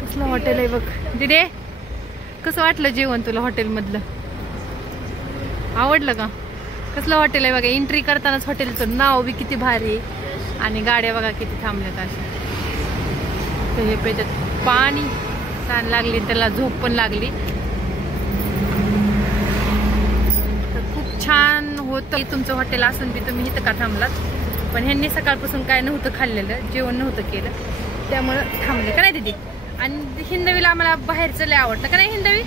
कसलं हॉटेल आहे बघ दिदे. कसं वाटलं जेवण तुला हॉटेल मधलं? आवडलं का? कसलं हॉटेल आहे बघा. एंट्री करतानाच हॉटेलचं नाव बी किती भारी आणि गाड्या बघा किती थांबल्यात अशा. तर हे पेच्यात पाणी ताण लागली, त्याला झोप पण लागली. तर खूप छान होतं तुमचं हॉटेल असून बी तुम्ही इथं का थांबलात? पण ह्यांनी सकाळपासून काय नव्हतं खाल्लेलं, जेवण नव्हतं केलं, त्यामुळं थांबले का नाही दीदी. आणि हिंदवीला आम्हाला बाहेरचं लय आवडतं का नाही हिंदवी?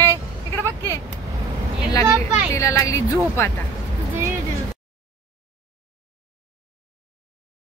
ए इकडे बघ की, तिला लागली झोप आता.